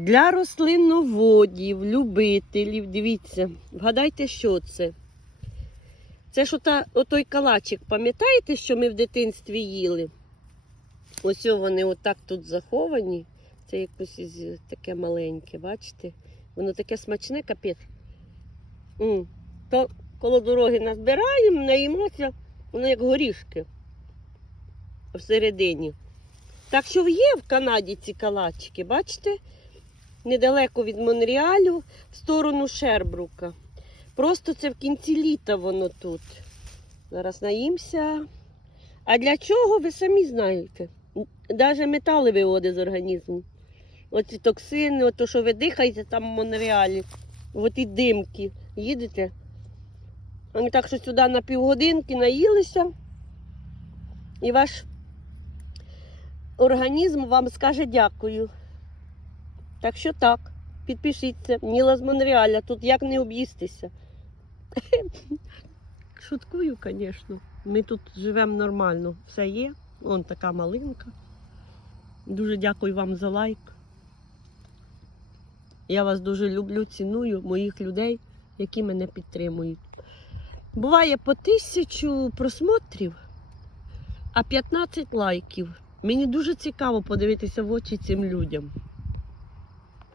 Для рослинноводів, любителів, дивіться, вгадайте, що це? Це ж ота, отой калачик, пам'ятаєте, що ми в дитинстві їли? Ось вони отак тут заховані. Це якось із- таке маленьке, бачите? Воно таке смачне, капець. То коло дороги назбираємо, наїмося, воно як горішки всередині. Так що є в Канаді ці калачики, бачите? Недалеко від Монреалю, в сторону Шербрука. Просто це в кінці літа воно тут. Зараз наїмся. А для чого, ви самі знаєте. Навіть метали виводить з організму. Оці токсини, ото, що ви дихаєте там в Монреалі, оті димки. Їдете. Ми так що сюди на півгодинки наїлися. І ваш організм вам скаже дякую. Так що так, підпишіться. Ніла з Монреаля, тут як не об'їстися. Шуткую, звісно. Ми тут живемо нормально. Все є. Вон така малинка. Дуже дякую вам за лайк. Я вас дуже люблю, ціную моїх людей, які мене підтримують. Буває по тисячу просмотрів, а 15 лайків. Мені дуже цікаво подивитися в очі цим людям.